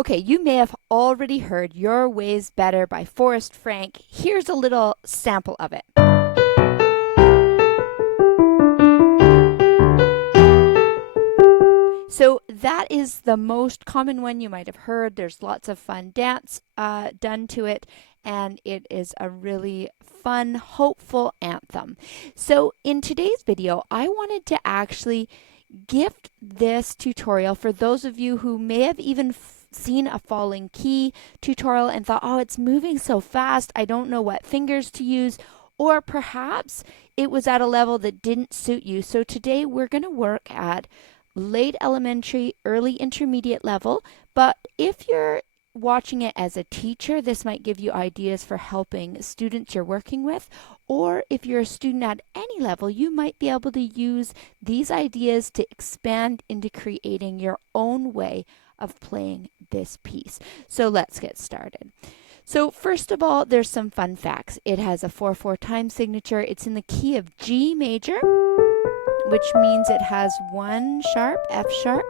Okay, you may have already heard Your Way's Better by Forrest Frank. Here's a little sample of it. So that is the most common one you might have heard. There's lots of fun dance done to it, and it is a really fun, hopeful anthem. So in today's video, I wanted to actually gift this tutorial for those of you who may have even seen a falling key tutorial and thought, oh, it's moving so fast, I don't know what fingers to use, or perhaps it was at a level that didn't suit you. So today we're going to work at late elementary, early intermediate level, but if you're watching it as a teacher, this might give you ideas for helping students you're working with, or if you're a student at any level, you might be able to use these ideas to expand into creating your own way of playing this piece. So let's get started. So first of all, there's some fun facts. It has a 4/4 time signature. It's in the key of G major, which means it has one sharp, F sharp.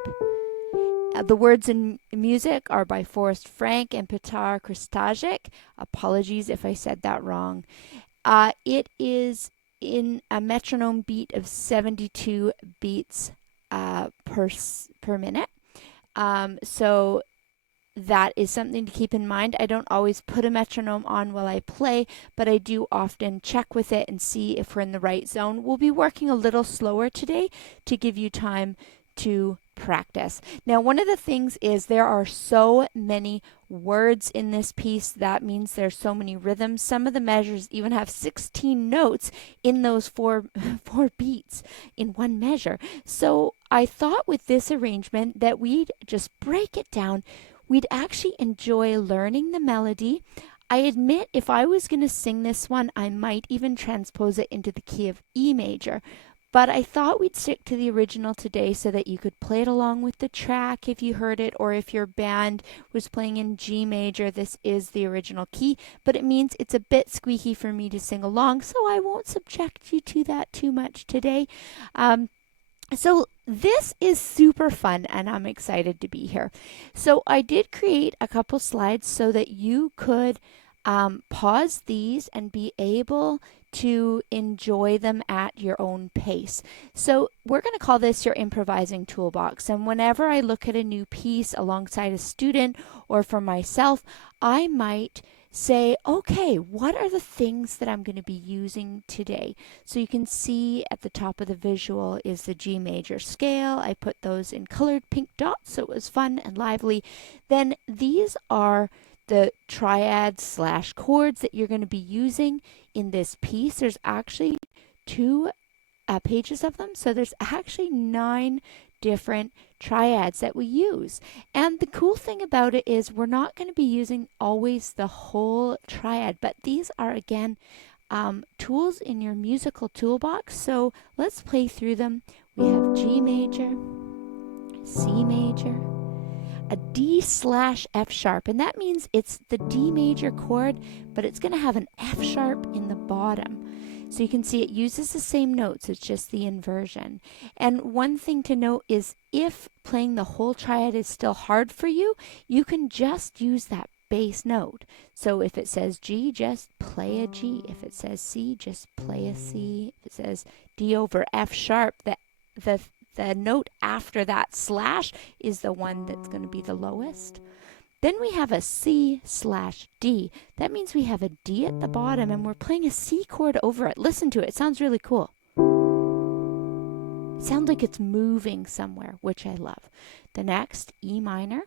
The words in music are by Forrest Frank and Petar Kristajic. Apologies if I said that wrong. It is in a metronome beat of 72 beats per minute. So that is something to keep in mind. I don't always put a metronome on while I play, but I do often check with it and see if we're in the right zone. We'll be working a little slower today to give you time to practice. Now, one of the things is there are so many words in this piece. That means there's so many rhythms. Some of the measures even have 16 notes in those four beats in one measure. So I thought with this arrangement that we'd just break it down. We'd actually enjoy learning the melody. I admit if I was going to sing this one, I might even transpose it into the key of E major. But I thought we'd stick to the original today so that you could play it along with the track if you heard it, or if your band was playing in G major, this is the original key, but it means it's a bit squeaky for me to sing along, so I won't subject you to that too much today. So this is super fun and I'm excited to be here. So I did create a couple slides so that you could pause these and be able to enjoy them at your own pace. So we're going to call this your improvising toolbox. And whenever I look at a new piece alongside a student or for myself, I might say, okay, what are the things that I'm going to be using today? So you can see at the top of the visual is the G major scale. I put those in colored pink dots, so it was fun and lively. Then these are the triads / chords that you're going to be using in this piece. There's actually two pages of them, so there's actually 9 different triads that we use. And the cool thing about it is we're not going to be using always the whole triad, but these are again tools in your musical toolbox. So let's play through them. We have G major, C major, a D / F sharp, and that means it's the D major chord, but it's going to have an F sharp in the bottom. So you can see it uses the same notes, it's just the inversion. And one thing to note is if playing the whole triad is still hard for you, you can just use that bass note. So if it says G, just play a G. If it says C, just play a C. If it says D over F sharp, the note after that / is the one that's going to be the lowest. Then we have a C / D. That means we have a D at the bottom and we're playing a C chord over it. Listen to it. It sounds really cool. It sounds like it's moving somewhere, which I love. The next, E minor.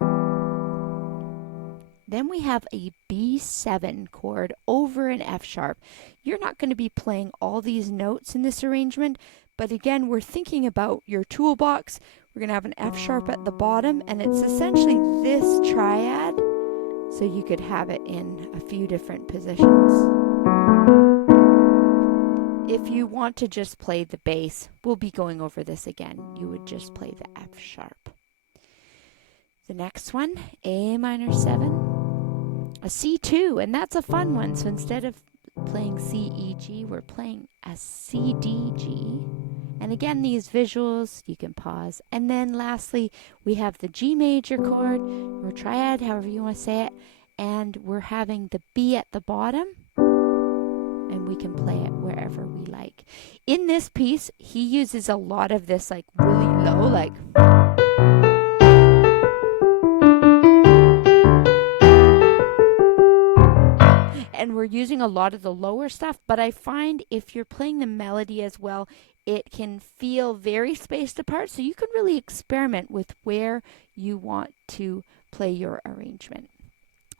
Then we have a B7 chord over an F sharp. You're not going to be playing all these notes in this arrangement, but again, we're thinking about your toolbox. We're going to have an F sharp at the bottom, and it's essentially this triad, so you could have it in a few different positions. If you want to just play the bass, we'll be going over this again. You would just play the F sharp. The next one, A minor 7, a C2, and that's a fun one. So instead of playing C, E, G, we're playing a C, D, G, And again, these visuals, you can pause. And then lastly, we have the G major chord, or triad, however you want to say it. And we're having the B at the bottom, and we can play it wherever we like. In this piece, he uses a lot of this like really low, like, and we're using a lot of the lower stuff, but I find if you're playing the melody as well, it can feel very spaced apart, so you can really experiment with where you want to play your arrangement.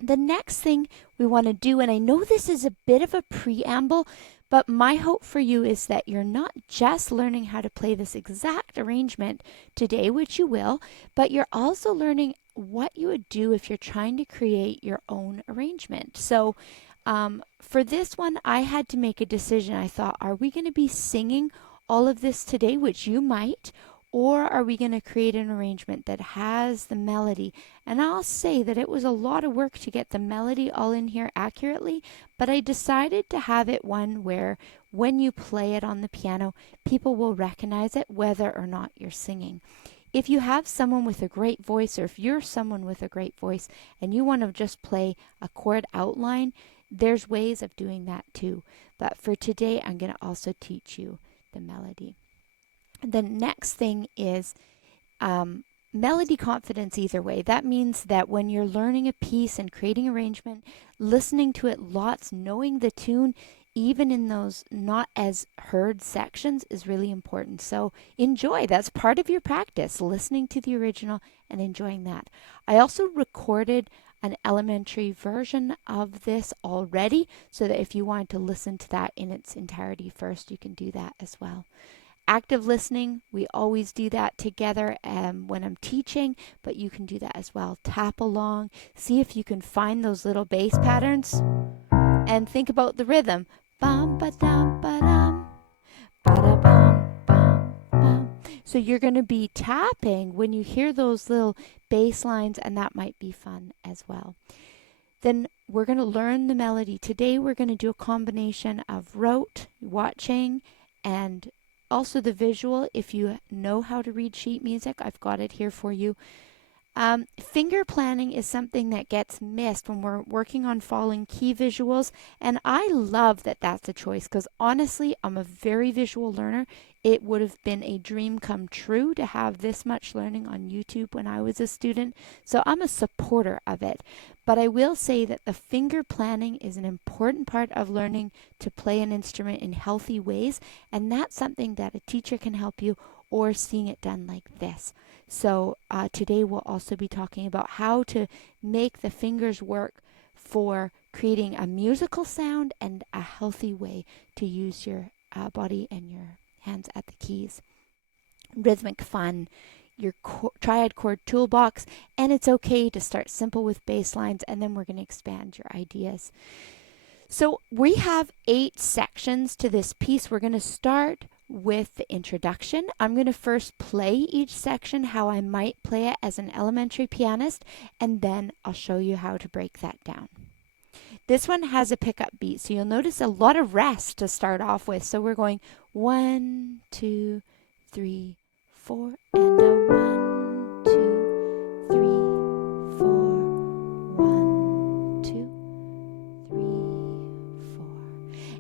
The next thing we want to do, and I know this is a bit of a preamble, but my hope for you is that you're not just learning how to play this exact arrangement today, which you will, but you're also learning what you would do if you're trying to create your own arrangement. So for this one, I had to make a decision. I thought, are we going to be singing all of this today, which you might, or are we going to create an arrangement that has the melody? And I'll say that it was a lot of work to get the melody all in here accurately, but I decided to have it one where when you play it on the piano, people will recognize it whether or not you're singing. If you have someone with a great voice, or if you're someone with a great voice and you want to just play a chord outline, there's ways of doing that too. But for today, I'm going to also teach you the melody. The next thing is melody confidence either way. That means that when you're learning a piece and creating arrangement, listening to it lots, knowing the tune, even in those not as heard sections, is really important. So enjoy. That's part of your practice, listening to the original and enjoying that. I also recorded an elementary version of this already, so that if you want to listen to that in its entirety first, you can do that as well. Active listening, we always do that together when I'm teaching, but you can do that as well. Tap along, see if you can find those little bass patterns, and think about the rhythm. Bum ba dum ba dum, ba da bum bum bum. So you're going to be tapping when you hear those little bass lines, and that might be fun as well. Then we're going to learn the melody. Today we're going to do a combination of rote, watching, and also the visual. If you know how to read sheet music, I've got it here for you. Finger planning is something that gets missed when we're working on following key visuals, and I love that that's a choice, because honestly, I'm a very visual learner. It would have been a dream come true to have this much learning on YouTube when I was a student, so I'm a supporter of it. But I will say that the finger planning is an important part of learning to play an instrument in healthy ways, and that's something that a teacher can help you, or seeing it done like this. So today we'll also be talking about how to make the fingers work for creating a musical sound and a healthy way to use your body and your hands at the keys. Rhythmic fun, your triad chord toolbox, and it's okay to start simple with bass lines, and then we're going to expand your ideas. So we have 8 sections to this piece. We're going to start with the introduction. I'm going to first play each section how I might play it as an elementary pianist, and then I'll show you how to break that down. This one has a pickup beat, so you'll notice a lot of rest to start off with. So we're going 1, 2, 3, 4, and a 1, 2, 3, 4, 1, 2, 3, 4.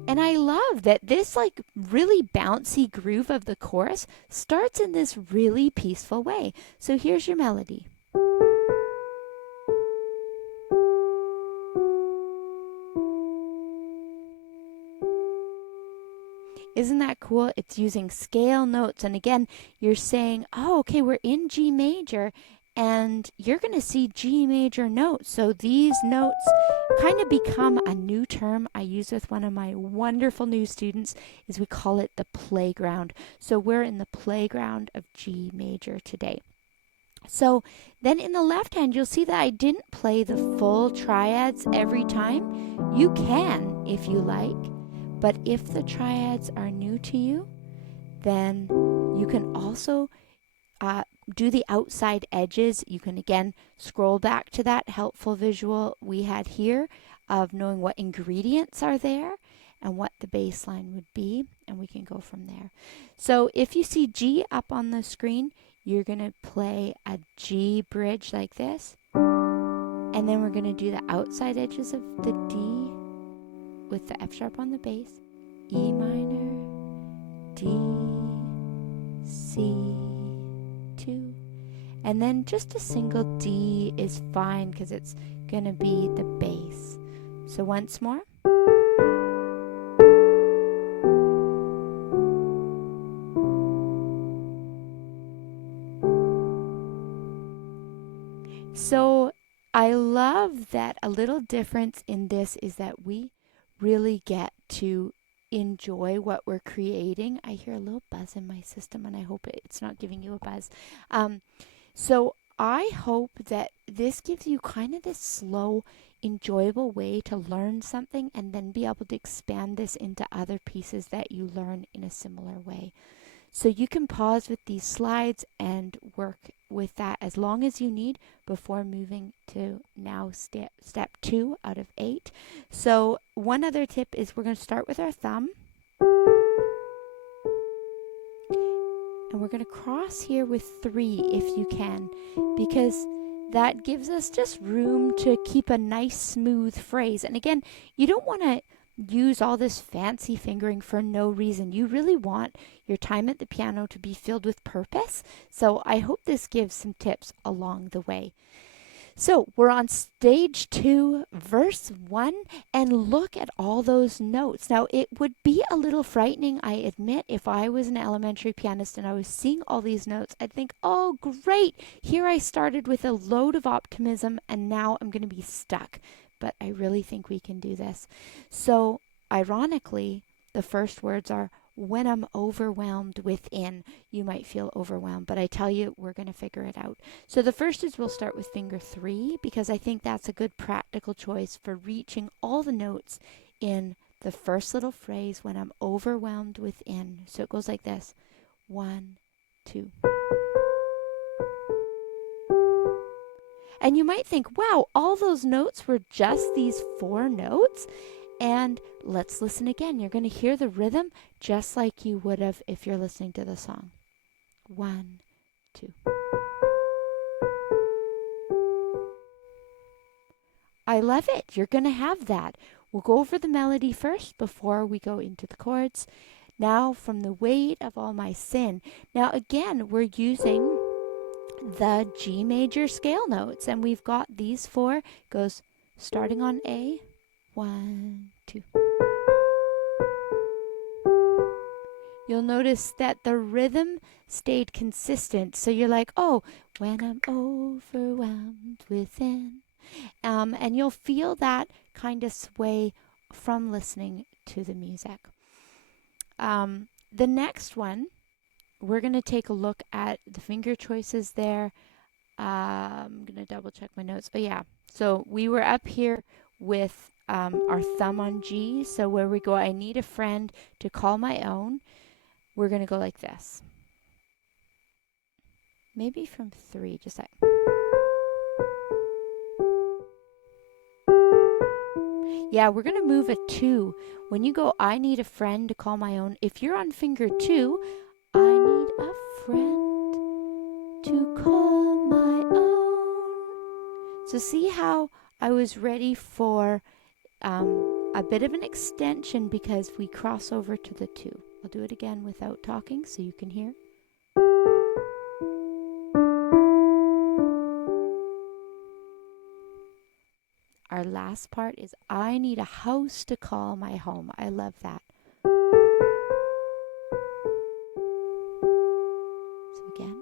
And I love that this like really bouncy groove of the chorus starts in this really peaceful way. So here's your melody. Isn't that cool? It's using scale notes. And again, you're saying, oh, okay, we're in G major, and you're going to see G major notes. So these notes kind of become a new term I use with one of my wonderful new students, is we call it the playground. So we're in the playground of G major today. So then in the left hand, you'll see that I didn't play the full triads every time. You can if you like. But if the triads are new to you, then you can also do the outside edges. You can again scroll back to that helpful visual we had here of knowing what ingredients are there. and what the bass line would be, and we can go from there. So if you see G up on the screen, you're going to play a G bridge like this, and then we're going to do the outside edges of the D with the F sharp on the bass, E minor, D, C, 2, and then just a single D is fine because it's going to be the bass. So once more. So I love that a little difference in this is that we really get to enjoy what we're creating. I hear a little buzz in my system, and I hope it's not giving you a buzz. So I hope that this gives you kind of this slow, enjoyable way to learn something and then be able to expand this into other pieces that you learn in a similar way. So you can pause with these slides and work with that as long as you need before moving to now step 2 out of 8. So one other tip is we're going to start with our thumb. And we're going to cross here with 3 if you can, because that gives us just room to keep a nice smooth phrase. And again, you don't want to use all this fancy fingering for no reason. You really want your time at the piano to be filled with purpose. So I hope this gives some tips along the way. So we're on stage 2, verse 1, and look at all those notes. Now, it would be a little frightening, I admit, if I was an elementary pianist and I was seeing all these notes. I'd think, oh, great, here I started with a load of optimism and now I'm going to be stuck. But I really think we can do this. So, ironically, the first words are, when I'm overwhelmed within. You might feel overwhelmed, but I tell you, we're going to figure it out. So the first is we'll start with finger 3, because I think that's a good practical choice for reaching all the notes in the first little phrase, when I'm overwhelmed within. So it goes like this. 1, 2. And you might think, wow, all those notes were just these 4 notes? And let's listen again. You're going to hear the rhythm just like you would have if you're listening to the song. 1, 2. I love it. You're going to have that. We'll go over the melody first before we go into the chords. Now, from the weight of all my sin. Now, again, we're using the G major scale notes, and we've got these 4. Goes starting on A. 1, 2. You'll notice that the rhythm stayed consistent. So you're like, oh, when I'm overwhelmed within. And you'll feel that kind of sway from listening to the music. The next one, we're going to take a look at the finger choices there. I'm going to double check my notes. Oh, yeah. So we were up here with our thumb on G. So where we go, I need a friend to call my own. We're going to go like this. Maybe from 3, just like. Yeah, we're going to move a 2. When you go, I need a friend to call my own. If you're on finger 2, I need a friend to call my own. So see how I was ready for a bit of an extension because we cross over to the 2. I'll do it again without talking so you can hear. Our last part is I need a house to call my home. I love that. So again.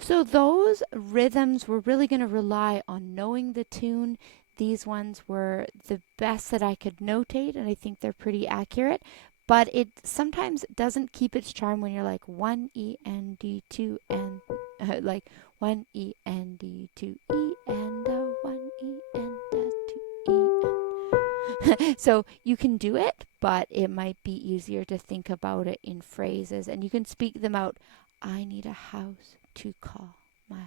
So those rhythms, we're really going to rely on knowing the tune. These ones were the best that I could notate, and I think they're pretty accurate. But it sometimes doesn't keep its charm when you're like 1 E and D 2 and like 1 E and D 2 E and 1 E and 2 E. So you can do it, but it might be easier to think about it in phrases, and you can speak them out. I need a house to call my home.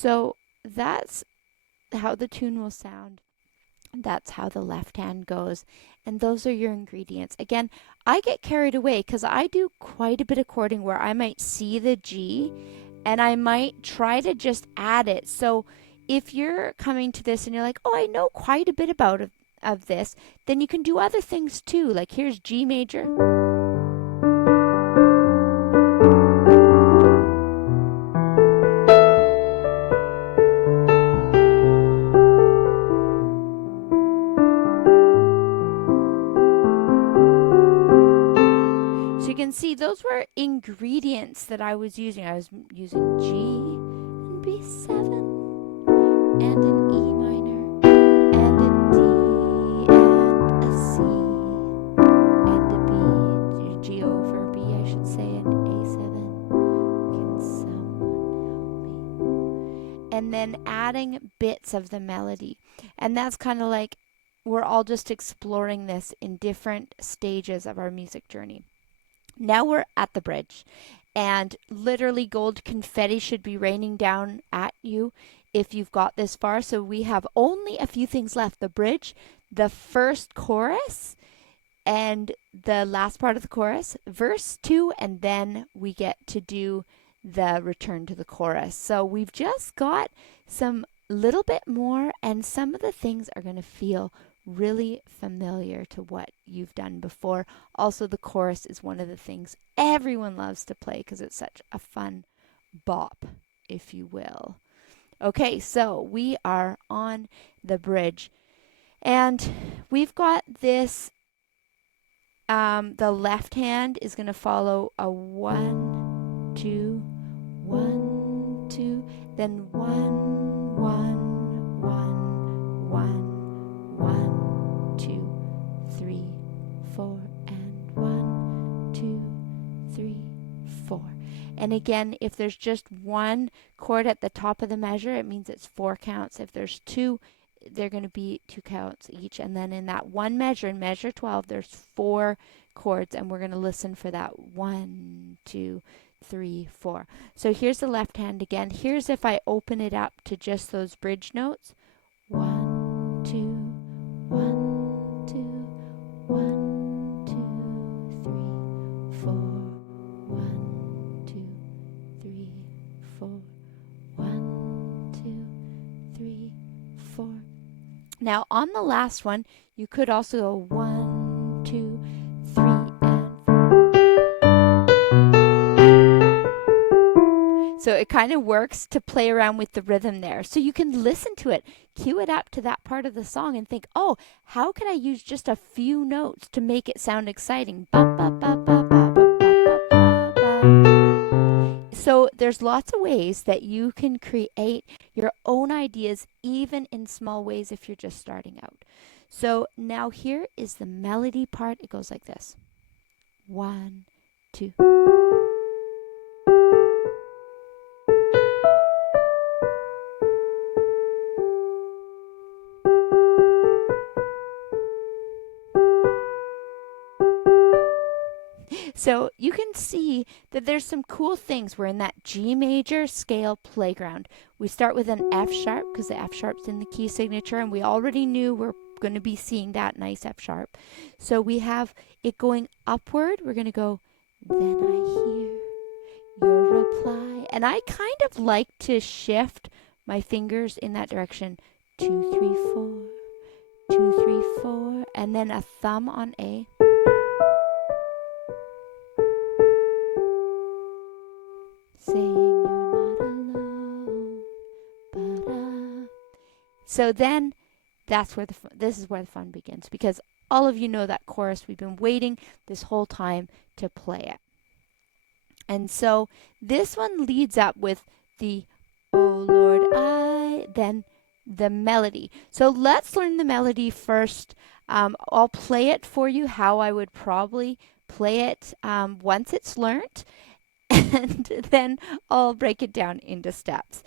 So that's how the tune will sound. That's how the left hand goes. And those are your ingredients. Again, I get carried away because I do quite a bit of chording where I might see the G and I might try to just add it. So if you're coming to this and you're like, oh, I know quite a bit of this, then you can do other things too. Like here's G major. So you can see those were ingredients that I was using. I was using G and B7 and an E minor and a D and a C and a B, G over B, I should say, and A7. Can someone help me? And then adding bits of the melody. And that's kind of like we're all just exploring this in different stages of our music journey. Now we're at the bridge, and literally gold confetti should be raining down at you if you've got this far. So we have only a few things left: the bridge, the first chorus, and the last part of the chorus, verse 2, and then we get to do the return to the chorus. So we've just got some little bit more, and some of the things are going to feel really familiar to what you've done before. Also, the chorus is one of the things everyone loves to play because it's such a fun bop, if you will. Okay, so we are on the bridge, and we've got this. The left hand is going to follow a 1, 2, 1, 2, then 1, 1, 1, 1. 1, 2, 3, 4, and 1, 2, 3, 4. And again, if there's just one chord at the top of the measure, it means it's 4 counts. If there's 2, they're going to be 2 counts each. And then in that one measure, in measure 12, there's 4 chords, and we're going to listen for that 1, 2, 3, 4. So here's the left hand again. Here's if I open it up to just those bridge notes. 1, 2, 1, 2, 1, 2, 3, 4. 1, 2, 3, 4. 1, 2, 3, 4. Now on the last one, you could also go 1, 2, 3, and 4. So it kind of works to play around with the rhythm there. So you can listen to it, cue it up to that part of the song and think, oh, how can I use just a few notes to make it sound exciting? Ba, ba, ba, ba, ba, ba, ba, ba, ba. So there's lots of ways that you can create your own ideas, even in small ways if you're just starting out. So now here is the melody part. It goes like this. 1, 2. So you can see that there's some cool things. We're in that G major scale playground. We start with an F sharp because the F sharp's in the key signature, and we already knew we're going to be seeing that nice F sharp. So we have it going upward. We're going to go, then I hear your reply. And I kind of like to shift my fingers in that direction. 2, 3, 4, 2, 3, 4, and then a thumb on A. Saying you're not alone, but so then that's where this is where the fun begins, because all of you know that chorus. We've been waiting this whole time to play it. And so this one leads up with the oh Lord, then the melody. So let's learn the melody first. I'll play it for you how I would probably play it once it's learned. And then I'll break it down into steps.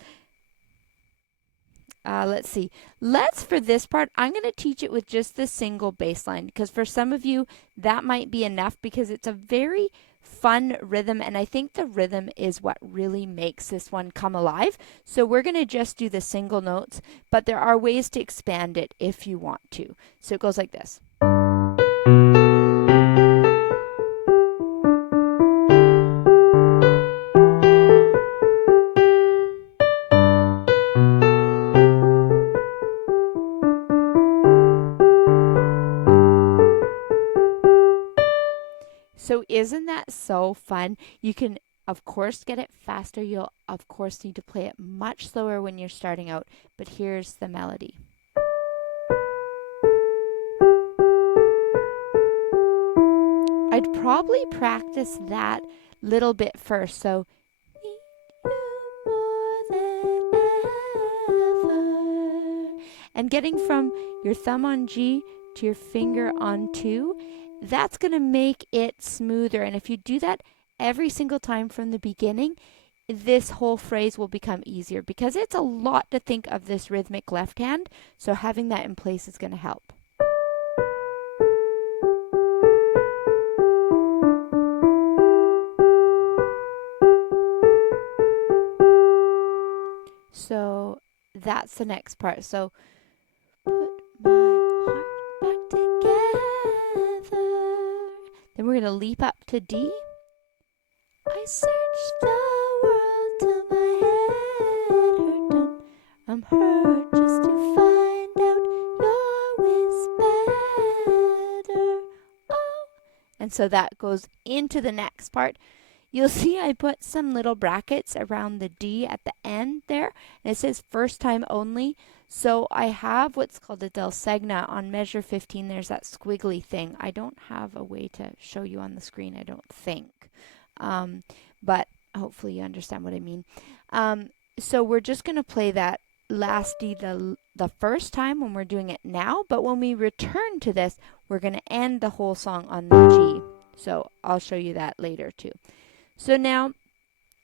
Let's see. For this part, I'm going to teach it with just the single bass line, because for some of you, that might be enough, because it's a very fun rhythm, and I think the rhythm is what really makes this one come alive. So we're going to just do the single notes, but there are ways to expand it if you want to. So it goes like this. So isn't that so fun? You can, of course, get it faster. You'll, of course, need to play it much slower when you're starting out. But here's the melody. I'd probably practice that little bit first. So, need you more than ever. And getting from your thumb on G to your finger on 2, that's going to make it smoother. And if you do that every single time from the beginning, this whole phrase will become easier because it's a lot to think of this rhythmic left hand. So having that in place is going to help. So that's the next part. So put my heart back together. Then we're going to leap up to D. I searched the world till my head hurt done. I'm hurt just to find out your way's better. Oh. And so that goes into the next part. You'll see I put some little brackets around the D at the end there, and it says first time only. So I have what's called a del segna on measure 15. There's that squiggly thing. I don't have a way to show you on the screen, I don't think. But hopefully you understand what I mean. So we're just going to play that last D the first time when we're doing it now, but when we return to this, we're going to end the whole song on the G. So I'll show you that later too. So now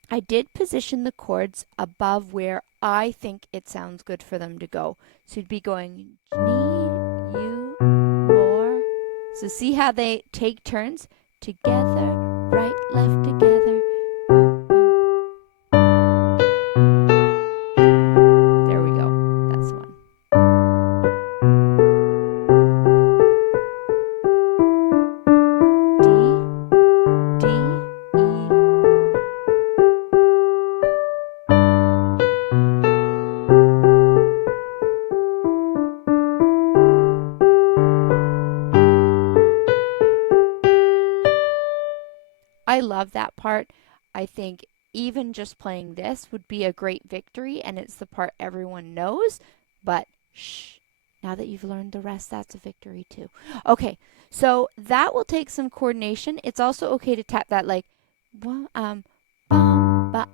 I did position the chords above where I think it sounds good for them to go. So you'd be going, need you more. So see how they take turns? Together, right, left, together. There we go. That's one. D, D, E. I love that part. I think even just playing this would be a great victory, and it's the part everyone knows. But shh, now that you've learned the rest, that's a victory too. Okay, so that will take some coordination. It's also okay to tap that like bum ba ba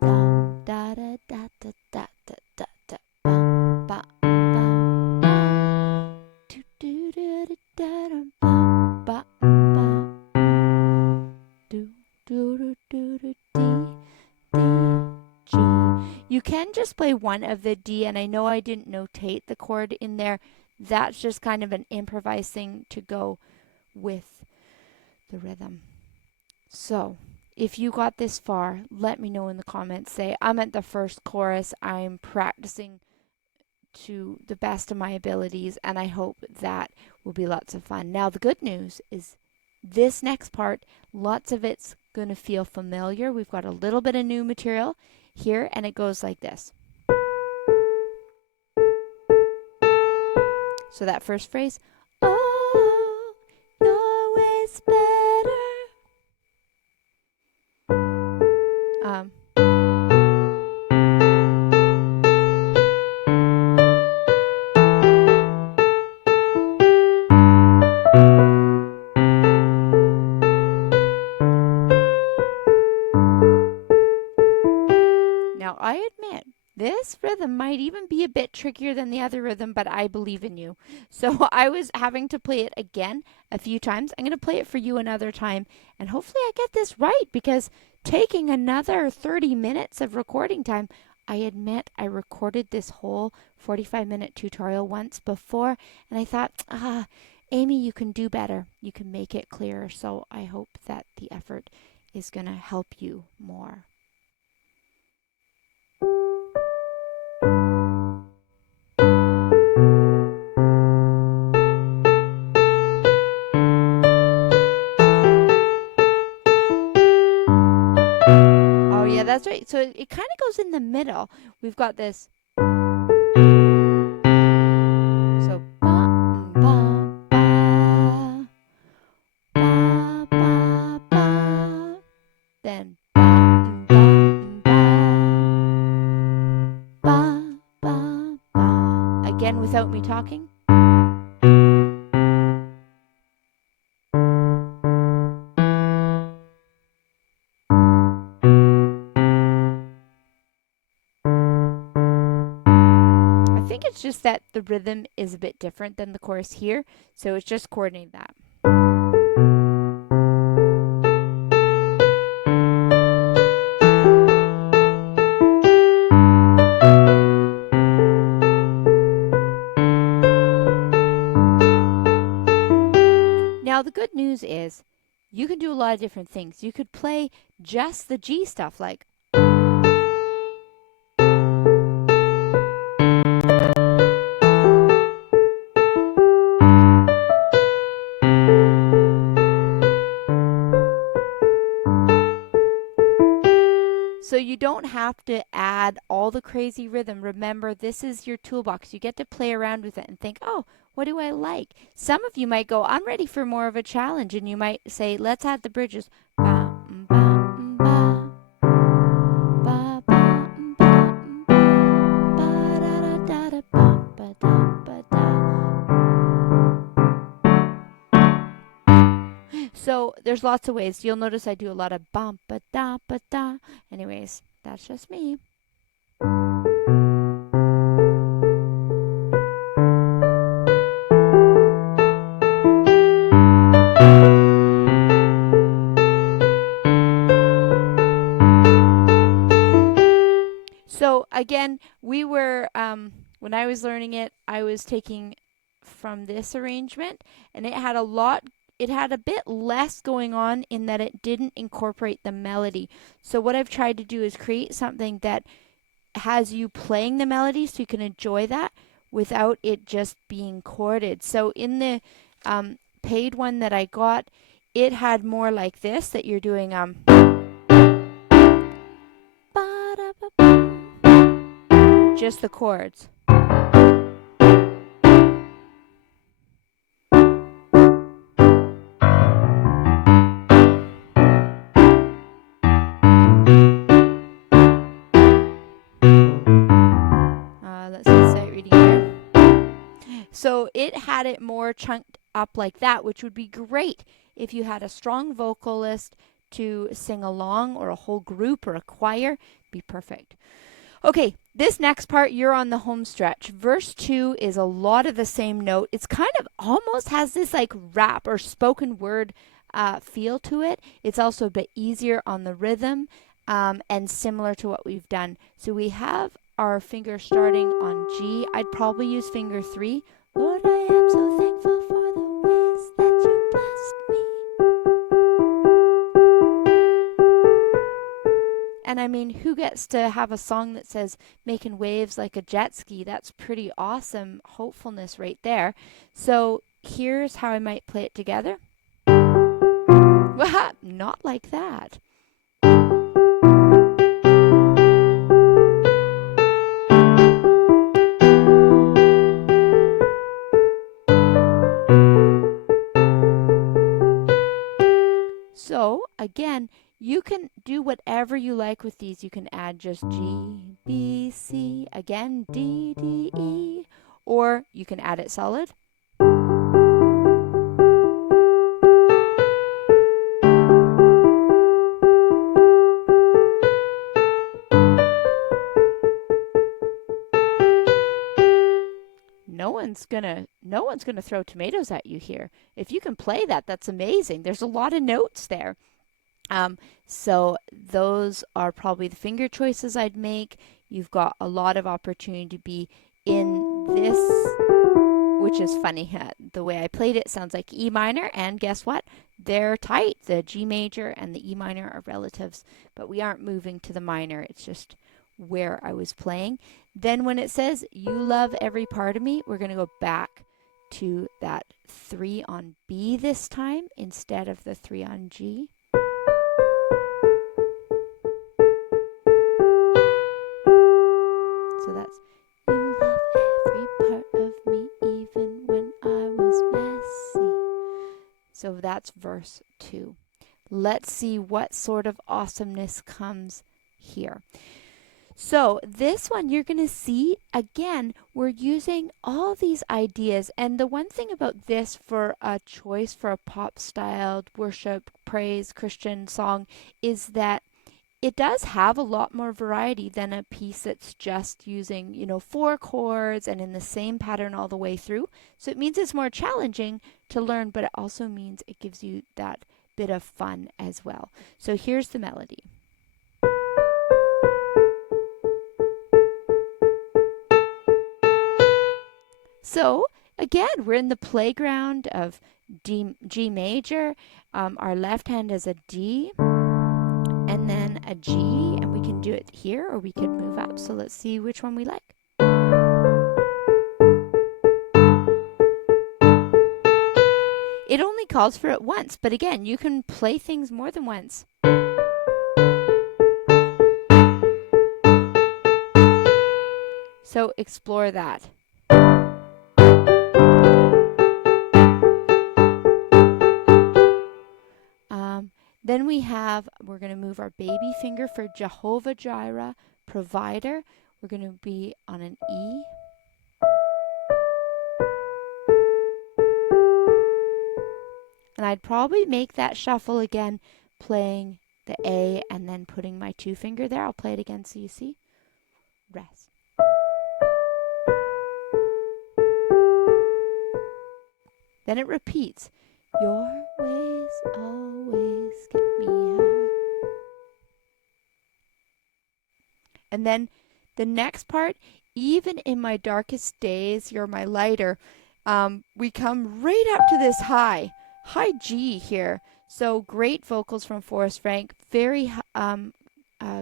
dum da da da da da da da da bum ba ba do do do do da dum bum ba ba do do do do do D D G. You can just play one of the D, and I know I didn't notate the chord in there. That's just kind of an improvised thing to go with the rhythm. So if you got this far, let me know in the comments. Say, I'm at the first chorus. I'm practicing to the best of my abilities, and I hope that will be lots of fun. Now, the good news is this next part, lots of it's going to feel familiar. We've got a little bit of new material here, and it goes like this. So that first phrase, oh, your way's better. Now, I admit, this rhythm might even be a bit trickier than the other rhythm, but I believe in you. So I was having to play it again a few times. I'm going to play it for you another time, and hopefully I get this right, because taking another 30 minutes of recording time, I admit I recorded this whole 45-minute tutorial once before, and I thought, Amy, you can do better. You can make it clearer. So I hope that the effort is going to help you more. Oh, yeah, that's right. So it kind of goes in the middle. We've got this. So ba ba ba ba ba ba. Then ba ba ba ba. Again without me talking. I think it's just that the rhythm is a bit different than the chorus here, so it's just coordinating that. Now, the good news is you can do a lot of different things. You could play just the G stuff, like so you don't have to add all the crazy rhythm. Remember, this is your toolbox. You get to play around with it and think, oh, what do I like? Some of you might go, I'm ready for more of a challenge. And you might say, let's add the bridges. Ba, ba, ba, ba, ba, ba, ba, da, da, da, da, ba, ba, da, ba, da. So there's lots of ways. You'll notice I do a lot of bum, ba, da, ba, da. Anyways, that's just me. So again, we were, when I was learning it, I was taking from this arrangement, and it had a bit less going on in that it didn't incorporate the melody. So what I've tried to do is create something that has you playing the melody so you can enjoy that without it just being chorded. So in the paid one that I got, it had more like this, that you're doing just the chords. Let's see, sight reading here. So it had it more chunked up like that, which would be great if you had a strong vocalist to sing along, or a whole group or a choir. Be perfect. Okay, this next part, you're on the home stretch. Verse 2 is a lot of the same note. It's kind of almost has this like rap or spoken word feel to it. It's also a bit easier on the rhythm and similar to what we've done. So we have our finger starting on G. I'd probably use finger 3. Lord, I am so thankful for the ways that you blessed me. And I mean, who gets to have a song that says making waves like a jet ski? That's pretty awesome hopefulness right there. So here's how I might play it together. Not like that. So again, you can do whatever you like with these. You can add just G, B, C, again D, D, E, or you can add it solid. No one's gonna throw tomatoes at you here. If you can play that, that's amazing. There's a lot of notes there. So those are probably the finger choices I'd make. You've got a lot of opportunity to be in this, which is funny. The way I played it sounds like E minor, and guess what? They're tight. The G major and the E minor are relatives, but we aren't moving to the minor. It's just where I was playing. Then when it says you love every part of me, we're going to go back to that 3 on B this time instead of the 3 on G. So that's you love every part of me even when I was messy. So that's verse 2. Let's see what sort of awesomeness comes here. So this one you're going to see, again, we're using all these ideas. And the one thing about this for a choice for a pop-styled worship, praise, Christian song is that it does have a lot more variety than a piece that's just using, 4 chords and in the same pattern all the way through. So it means it's more challenging to learn, but it also means it gives you that bit of fun as well. So here's the melody. So again, we're in the playground of G major. Our left hand is a D and then a G, and we can do it here or we could move up. So let's see which one we like. It only calls for it once, but again, you can play things more than once. So explore that. Then we're going to move our baby finger for Jehovah Jireh, provider. We're going to be on an E. And I'd probably make that shuffle again, playing the A and then putting my 2 finger there. I'll play it again so you see. Rest. Then it repeats. Your ways always get me high. And then the next part, even in my darkest days, you're my lighter. We come right up to this high G here. So great vocals from Forrest Frank. Very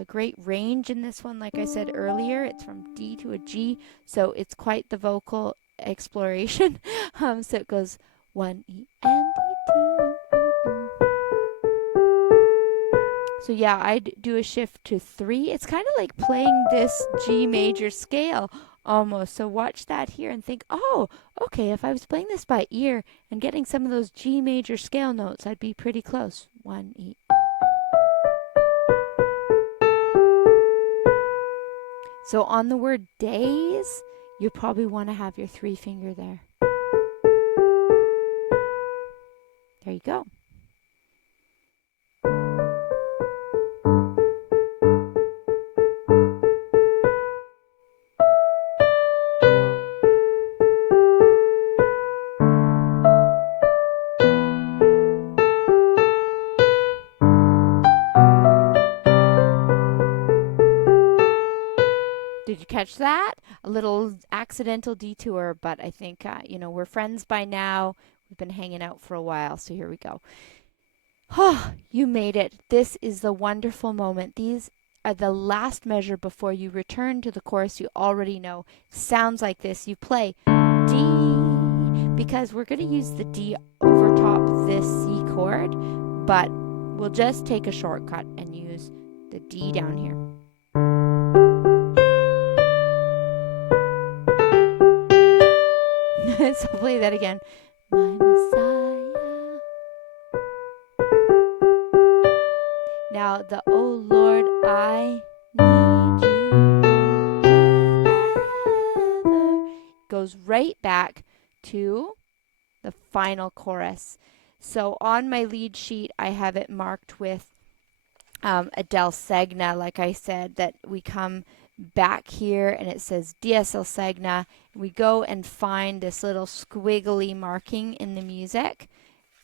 great range in this one. Like I said earlier, it's from D to a G. So it's quite the vocal exploration. So it goes 1 E and D2. So yeah, I'd do a shift to 3. It's kind of like playing this G major scale almost. So watch that here and think, oh, okay, if I was playing this by ear and getting some of those G major scale notes, I'd be pretty close. 1 E. So on the word days, you probably want to have your 3 finger there. There you go. Did you catch that? A little accidental detour, but I think, we're friends by now. We've been hanging out for a while, so here we go. Oh, you made it. This is the wonderful moment. These are the last measure before you return to the chorus you already know. Sounds like this. You play D, because we're going to use the D over top this C chord, but we'll just take a shortcut and use the D down here. So play that again. My Messiah. Now the oh Lord, I need you forever goes right back to the final chorus. So on my lead sheet, I have it marked with Adele Segna, like I said, that we come back here and it says DSL Segna. We go and find this little squiggly marking in the music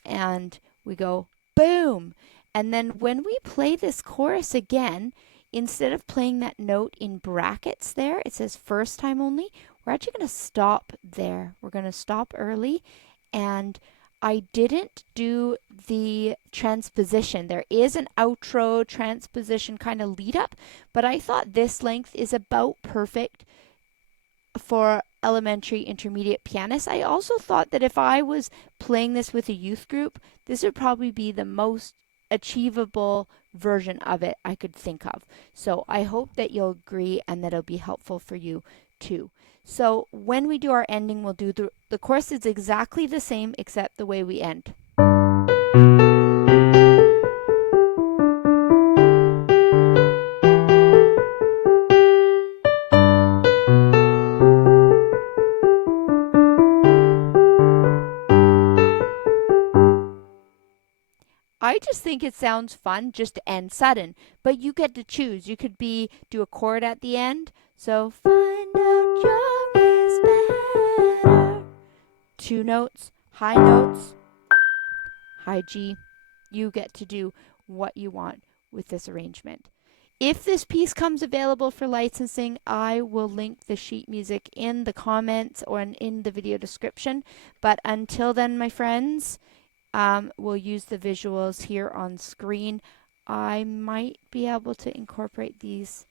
and we go boom. And then when we play this chorus again, instead of playing that note in brackets there, it says first time only, we're actually going to stop there. We're going to stop early, and I didn't do the transposition. There is an outro transposition kind of lead up, but I thought this length is about perfect for elementary intermediate pianists. I also thought that if I was playing this with a youth group, this would probably be the most achievable version of it I could think of. So I hope that you'll agree and that it'll be helpful for you too. So when we do our ending, we'll do the course is exactly the same except the way we end. I just think it sounds fun just to end sudden, but you get to choose. You could do a chord at the end. So find out your is better. Two notes, high notes, high G. You get to do what you want with this arrangement. If this piece comes available for licensing, I will link the sheet music in the comments or in the video description. But until then, my friends, we'll use the visuals here on screen. I might be able to incorporate these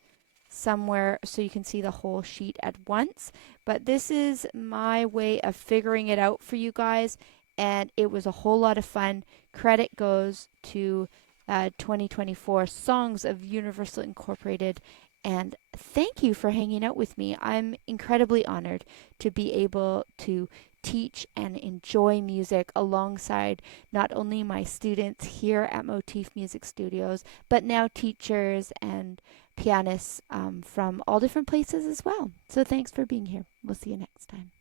somewhere so you can see the whole sheet at once. But this is my way of figuring it out for you guys, and it was a whole lot of fun. Credit goes to 2024 Songs of Universal Incorporated, and thank you for hanging out with me. I'm incredibly honored to be able to teach and enjoy music alongside not only my students here at Motif Music Studios, but now teachers and pianists from all different places as well. So thanks for being here. We'll see you next time.